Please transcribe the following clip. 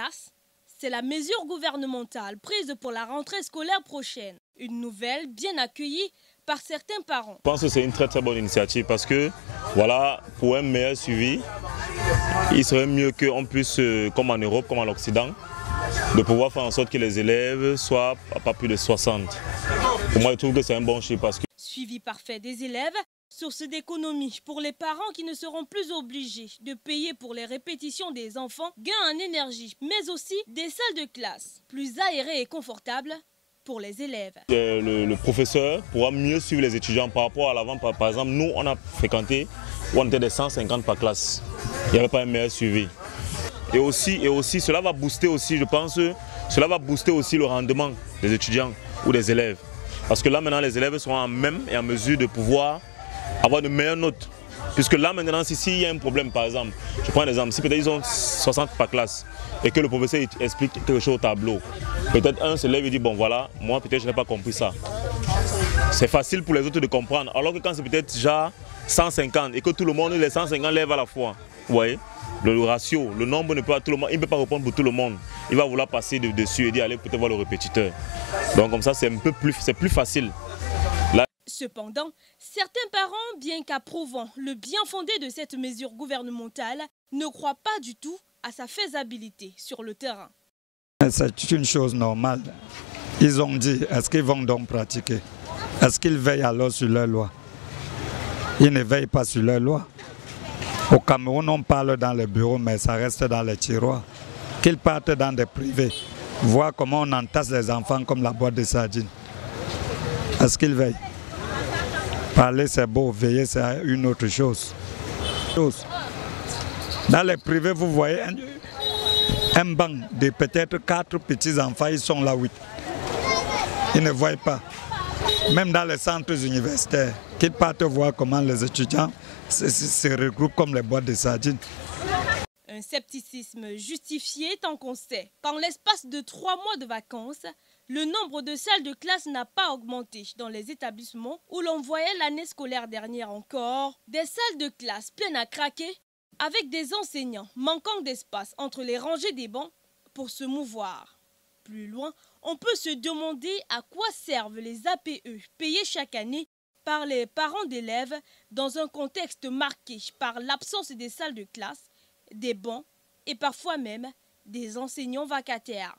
classe, c'est la mesure gouvernementale prise pour la rentrée scolaire prochaine. Une nouvelle bien accueillie par certains parents. Je pense que c'est une très bonne initiative parce que, voilà, pour un meilleur suivi, il serait mieux qu'on puisse, comme en Europe, comme en Occident, de pouvoir faire en sorte que les élèves soient à pas plus de 60. Pour moi, je trouve que c'est un bon chiffre parce que... Suivi parfait des élèves, source d'économie pour les parents qui ne seront plus obligés de payer pour les répétitions des enfants, gain en énergie, mais aussi des salles de classe plus aérées et confortables pour les élèves. Le professeur pourra mieux suivre les étudiants par rapport à l'avant. Par exemple, nous, on a fréquenté, on était des 150 par classe. Il n'y avait pas un meilleur suivi. Et aussi, cela va booster aussi, je pense, cela va booster aussi le rendement des étudiants ou des élèves. Parce que là, maintenant, les élèves seront en même et en mesure de pouvoir avoir de meilleures notes. Puisque là, maintenant, s'il y a un problème, par exemple, je prends un exemple, si peut-être ils ont 60 par classe et que le professeur explique quelque chose au tableau, peut-être un se lève et dit, bon voilà, moi peut-être je n'ai pas compris ça. C'est facile pour les autres de comprendre, alors que quand c'est peut-être déjà 150 et que tout le monde, les 150 lèvent à la fois, vous voyez, le ratio, le nombre ne peut pas tout le monde, il ne peut pas répondre pour tout le monde. Il va vouloir passer dessus et dire, allez peut-être voir le répétiteur. Donc comme ça, c'est plus facile. Là, cependant, certains parents, bien qu'approuvant le bien fondé de cette mesure gouvernementale, ne croient pas du tout à sa faisabilité sur le terrain. C'est une chose normale. Ils ont dit, est-ce qu'ils vont donc pratiquer? Est-ce qu'ils veillent alors sur leur loi? Ils ne veillent pas sur leur loi. Au Cameroun, on parle dans les bureaux, mais ça reste dans les tiroirs. Qu'ils partent dans des privés, voir comment on entasse les enfants comme la boîte de sardines. Est-ce qu'ils veillent? Parler c'est beau, veiller c'est une autre chose. Dans les privés, vous voyez un banc de peut-être 4 petits-enfants, ils sont là 8. Ils ne voient pas. Même dans les centres universitaires, qu'ils partent voir comment les étudiants se regroupent comme les boîtes de sardines. Un scepticisme justifié tant qu'on sait qu'en l'espace de 3 mois de vacances, le nombre de salles de classe n'a pas augmenté dans les établissements où l'on voyait l'année scolaire dernière encore des salles de classe pleines à craquer avec des enseignants manquant d'espace entre les rangées des bancs pour se mouvoir. Plus loin, on peut se demander à quoi servent les APE payés chaque année par les parents d'élèves dans un contexte marqué par l'absence des salles de classe, des bancs et parfois même des enseignants vacataires.